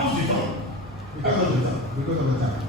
cause du temps. À cause du temps. Because of the time.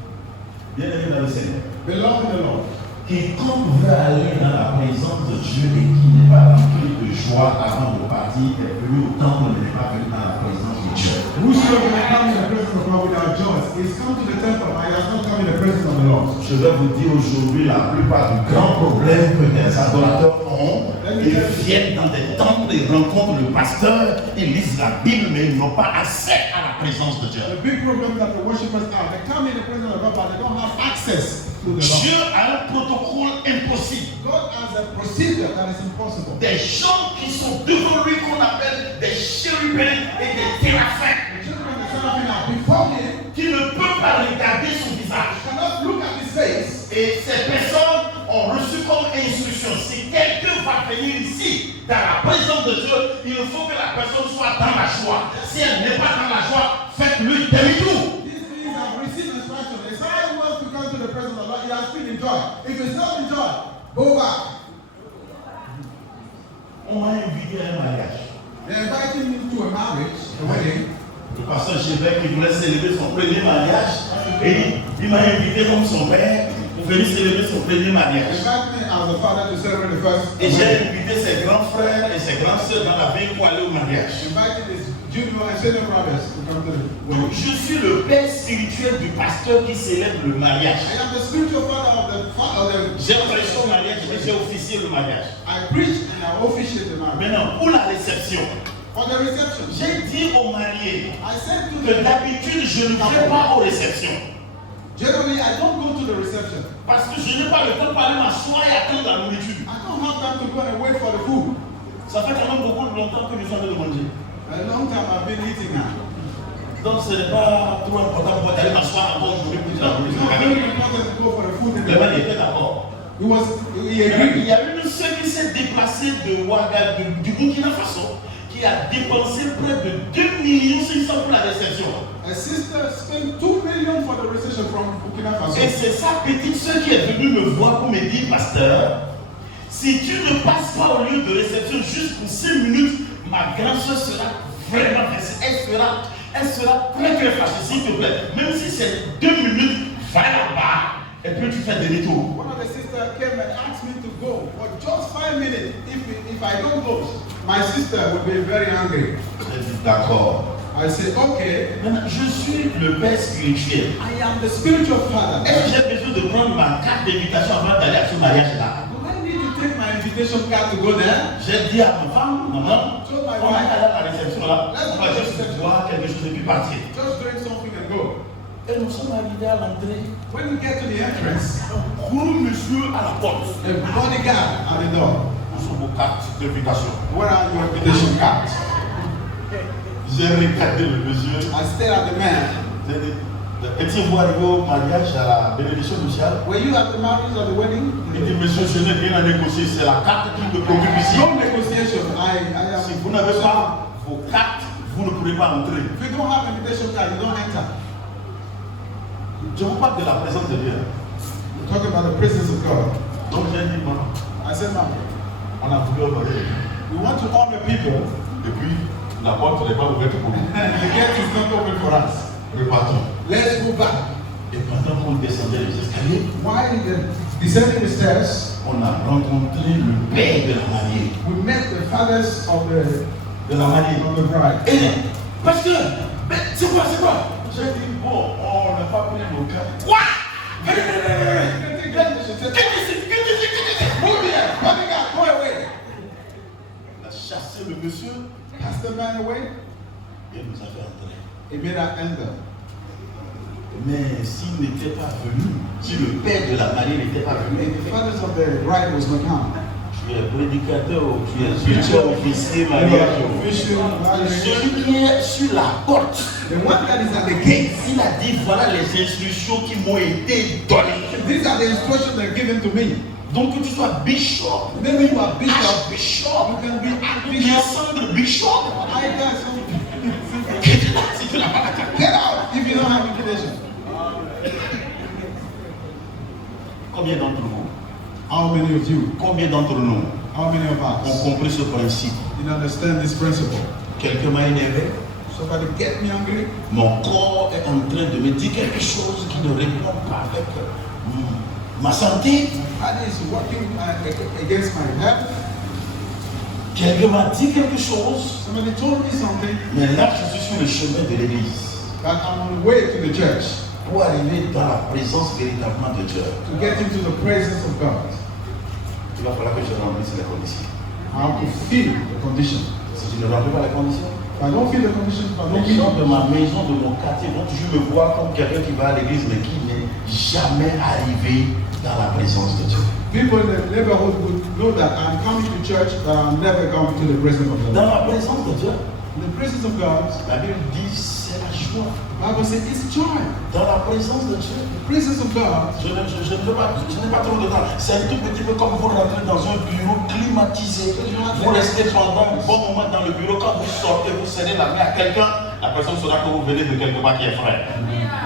Bien aimé dans le Seigneur. Belong in the Lord. Quiconque veut aller dans la présence de Dieu et qui n'est pas rempli de joie avant de partir est venu au temple mais n'est pas venu dans la présence de Dieu. Whosoever may come in the presence of God without joy is come to the temple, but he has not come in the presence of the Lord. Je vais vous dire aujourd'hui la plupart du grand problème que les adorateurs ont. Ils viennent dans des temples, ils rencontrent le pasteur, ils lisent la Bible, mais ils n'ont pas accès à la présence de Dieu. The big problem that the worshippers have, they come in the presence of God, but they don't have access to the Lord. Dieu a un protocole impossible. God has a procedure that is impossible. Des gens qui sont devant lui qu'on appelle des chérubins et des téraphins, The children of the seraphim are before him, qui ne peuvent pas regarder son visage. cannot look at his face. Et ces personnes ont reçu comme instruction, si quelqu'un va venir ici, dans la présence de Dieu, il faut que la personne soit dans la joie. Si elle n'est pas dans la joie, faites-lui demi-tour. These beings have received instruction. If someone wants to come to the presence of the Lord, he has been in joy. If it's not in joy, go back. On m'a invité à un mariage. They're inviting him to a marriage, a wedding. Le pasteur Chébert qui voulait célébrer son premier mariage, et il m'a invité comme son père pour venir célébrer son premier mariage. Invite me as a father to celebrate the first. Et j'ai invité ses grands frères et ses grandes sœurs dans la ville pour aller au mariage. Invited his junior and senior brothers to come to the Donc, wedding. je suis le père spirituel du pasteur qui célèbre le mariage. I am the spiritual father of the J'ai prêché au mariage, mais j'ai officié le mariage. I preach and I officiate the marriage. Maintenant, pour la réception, For the reception, j'ai dit aux mariés I said to que them, d'habitude, je ne vais pas aux réceptions. generally I don't go to the reception. Parce que je n'ai pas le temps d'aller m'asseoir et attendre la nourriture. I don't have time to go and wait for the food. Ça fait quand même beaucoup de longtemps que nous sommes en train de manger. A long time I've been eating now. Donc ce n'est pas trop important pour moi d'aller m'asseoir encore aujourd'hui pour la It's not nourriture. very important to go for the food in Le the marié wedding. était d'accord. He Il agreed. y a une sœur qui s'est déplacée de Ouagadougou, du Burkina Faso, qui a dépensé près de 2,5 millions pour la réception. A sister spent 2 million for the reception from Burkina Faso. Et c'est sa petite sœur qui est venue me voir pour me dire, pasteur, si tu ne passes pas au lieu de réception juste pour 5 minutes, ma grande sœur sera vraiment versée. Elle sera très très fâchée, s'il te plaît. Même si c'est 2 minutes, va là-bas et puis tu fais des retours. One of the sisters came and asked me to go for just 5 minutes. If I don't go, my sister will be very angry. J'ai dit d'accord. I said, okay. Maintenant, je suis le père spirituel. I am the spiritual father. Est-ce que j'ai besoin de prendre ma carte d'invitation avant d'aller à ce mariage-là? Do I need to take my invitation card to go there? J'ai dit à ma femme, maman, Told my on va wife, aller à la réception là, on va juste boire quelque chose et puis partir. just drink something and go. Et nous sommes arrivés à l'entrée. When we get to the entrance, Un gros monsieur à la porte. the bodyguard at the door. Nous sommes vos cartes d'invitation. Where are your invitation cards? J'ai regardé le monsieur. I stared at the man. J'ai dit, étiez-vous arrivé au mariage à la bénédiction sociale? Were you at the marriage or the wedding? Il dit, monsieur, je n'ai rien à négocier, c'est la carte qui me préoccupe ici. No negotiation. Si vous n'avez pas vos cartes, vous ne pourrez pas entrer. If you don't have invitation card, you don't enter. Je vous parle de la présence de Dieu. We're talking about the presence of God. Donc j'ai dit, maman, I said, Mom, on a voulu honorer. we want to honor people. Et puis, la porte n'est pas ouverte pour nous. The gate is not open for us. Repartons. Let's go back. Et pendant qu'on descendait les escaliers, While descending the stairs, on a rencontré le père de la mariée. we met the fathers of the bride. Et, pasteur, mais c'est quoi? J'ai dit, bon, on n'a pas pris nos cartes. Quoi? Move here, bodyguard, go away. On a chassé le monsieur Cast the man away. et nous a fait entrer. He made her enter. Mais s'il n'était pas venu, si le père de la mariée n'était pas If venu, the fathers of the bride was not come, tu es prédicateur ou tu es officier mariage. Celui qui est sur la porte, the one that is at the gate, il a dit voilà les instructions qui m'ont été données. these are the instructions that are given to me. Donc que tu sois bishop, Maybe you are bishop, archbishop, you can be ou bien archbishop. centre bishop. I got some. Si tu n'as pas la carte. Get out if you don't have invitation. Combien d'entre vous, How many of you, combien d'entre nous how many of ont us compris ce principe? didn't understand this principle? Quelqu'un m'a énervé. Somebody get me angry. Mon corps est en train de me dire quelque chose qui ne répond pas avec ma santé. And it's working against my health. Quelqu'un m'a dit quelque chose. Somebody told me something. Mais là, je suis sur le chemin de l'église. That I'm on the way to the church. Pour arriver dans la présence véritablement de Dieu. To get into the presence of God. Il va falloir que je remplisse les conditions. I have to feel the condition. Si je ne remplis pas les conditions, If I don't feel the condition, if I don't les feel gens de ma maison, de mon quartier vont toujours me voir comme quelqu'un qui va à l'église mais qui n'est jamais arrivé dans la présence de Dieu. people in the neighborhood would know that I'm coming to church, but I'm never coming to the presence of Dans God. la présence de Dieu, In the presence of God, la Bible dit c'est la joie. the Bible says it's joy. Dans la présence de Dieu, The presence of God. je n'ai pas trop de temps. C'est un tout petit peu comme vous rentrez dans un bureau climatisé. Vous restez pendant un bon moment dans le bureau. Quand vous sortez, vous serrez la main à quelqu'un. La personne saura que vous venez de quelque part qui est frais.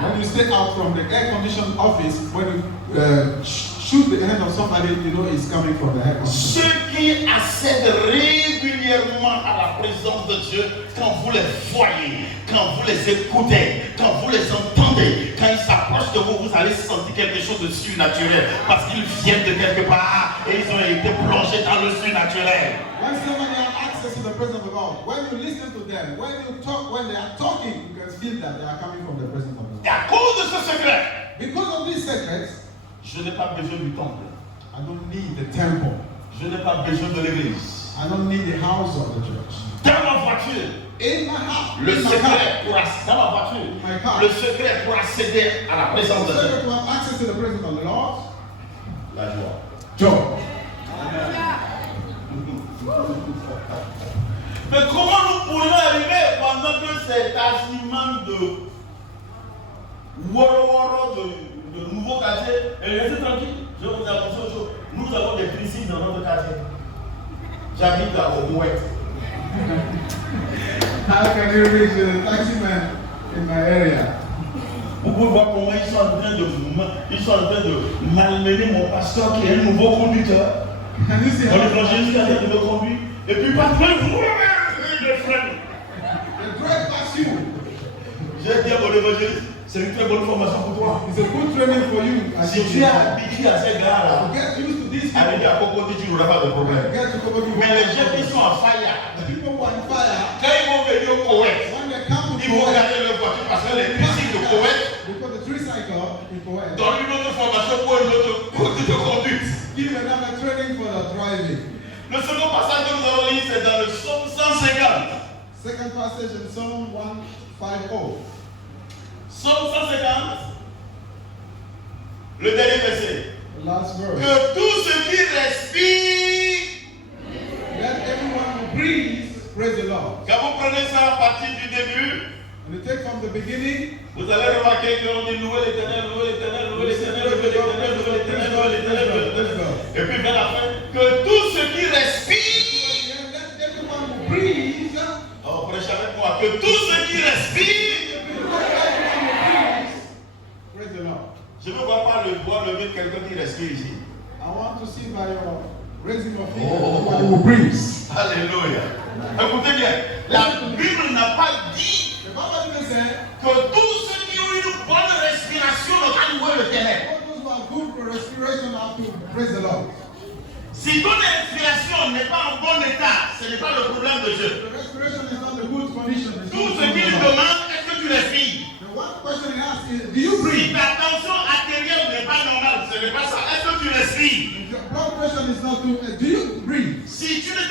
When you step out from the air-conditioned office, when you shoot the hand of somebody, you know it's coming from the air. Ceux qui accèdent régulièrement à la présence de Dieu, quand vous les voyez, quand vous les écoutez, quand vous les entendez, quand ils s'approchent de vous, vous allez sentir quelque chose de surnaturel parce qu'ils viennent de quelque part et ils ont été plongés dans le surnaturel. When somebody has access to the presence of God, when you listen to them, when you talk, when they are talking, you can feel that they are coming from the presence of Et God. à cause de ce secret, Because of these secrets, je n'ai pas besoin du temple. I don't need the temple. Je n'ai pas besoin de l'église. I don't need the house of the church. Dans ma voiture, In my house, le in my car, secret pour dans ma voiture, My car. le secret pour accéder à la présence de the Dieu. secret to have access to the presence of the Lord, La joie. joy. Mais comment nous pourrions arriver pendant que cet agiment de Woro de nouveau quartier et restez tranquille, je vais vous annoncer autre chose. Nous avons des crises dans notre quartier. J'habite au Mouette. How can you reach the taximan in my area? Vous pouvez voir comment ils sont en train de malmener mon pasteur qui est un nouveau conducteur. Can you see Mon how évangéliste qui est en train de me conduire. Et puis pas de freine. they drive past you? J'ai dit à mon évangéliste, c'est une très bonne formation pour toi. It's a good training for you. Si tu es habitué à ces gars-là, Get used to this. arrivé à Cocody, tu n'auras pas de problème. Get to cover you. Mais les gens qui sont en fire, The people who are on fire, quand ils vont venir au Koweït, when they come to ils vont Kuwait, garder leur voiture parce que les musiques de Koweït because the tricycle in Kuwait, donnent une autre formation pour une autre de conduite. give another training for the driving. Le second passage que nous allons lire, c'est dans le psaume 150. Second passage in Psalm 150. Psaume 150, le dernier verset. The last verse. Que tout ce qui respire, Let everyone who breathes praise the Lord. quand vous prenez ça à partir du début, And you take from the beginning, vous allez remarquer qu'on dit louer l'Éternel, louer l'Éternel, louer l'Éternel, louer l'Éternel, louer l'Éternel, louer l'Éternel, louer l'Éternel. Et puis vers la fin, que tout ce qui respire, let everyone who breathes, oh, prêchez avec moi, que tout ce qui respire, praise the Lord. je ne veux pas le doigt lever de quelqu'un qui respire ici. I want to see by your raising of feet, Oh. everybody who breathes. Alléluia. Écoutez bien, la Bible n'a pas dit The Bible even said, que tous ceux qui ont une bonne respiration doivent louer l'Éternel. all those who are good for respiration have to praise the Lord. Si ton respiration n'est pas en bon état, ce n'est pas le problème de Dieu. The respiration is not a good condition. It's Tout not ce good qu'il for God. demande, est-ce que tu respires? The one question he asks is, do you Si breathe? ta tension artérielle n'est pas normale, ce n'est pas ça. Est-ce que tu respires? If your blood pressure is not too, do you breathe? Si tu n'es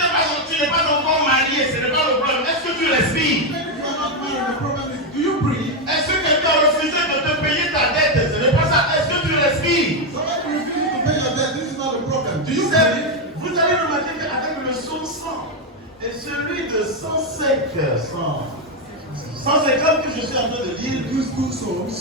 pas encore marié, ce n'est pas le problème. Est-ce que tu respires? Even if you are not married, the problem is, do you breathe? Est-ce que quelqu'un a refusé de te payer ta dette? Ce n'est pas ça. Est-ce que tu respires? Somebody refusing to pay your debt, this is not a problem. Do you Vous breathe? allez remarquer qu'avec le psaume 100 et celui de 150 que je suis en train de dire, These two souls,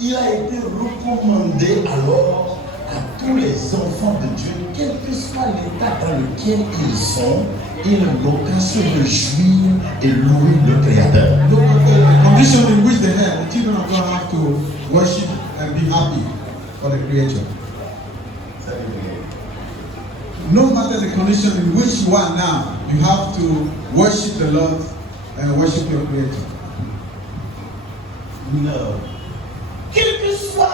il a été recommandé alors à tous les enfants de Dieu, quel que soit l'état dans lequel ils sont, ils n'ont qu'à se réjouir et louer le Créateur. look at the condition in which they have. The children of God have to worship and be happy for the Creator. No matter the condition in which you are now, you have to worship the Lord and worship your Creator. Non. Quelle que soit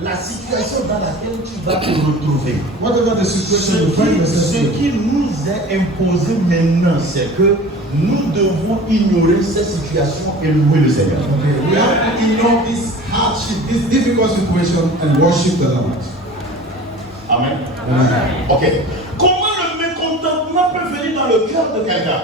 la situation dans laquelle tu vas te retrouver, Whatever the situation you find ce yourself in, qui nous est imposé maintenant, c'est que nous devons ignorer ces situations et louer le Seigneur. okay, we have to ignore this hardship, this difficult situation, and worship the Lord. Amen. Amen. Ok. Comment le mécontentement peut venir dans le cœur de quelqu'un?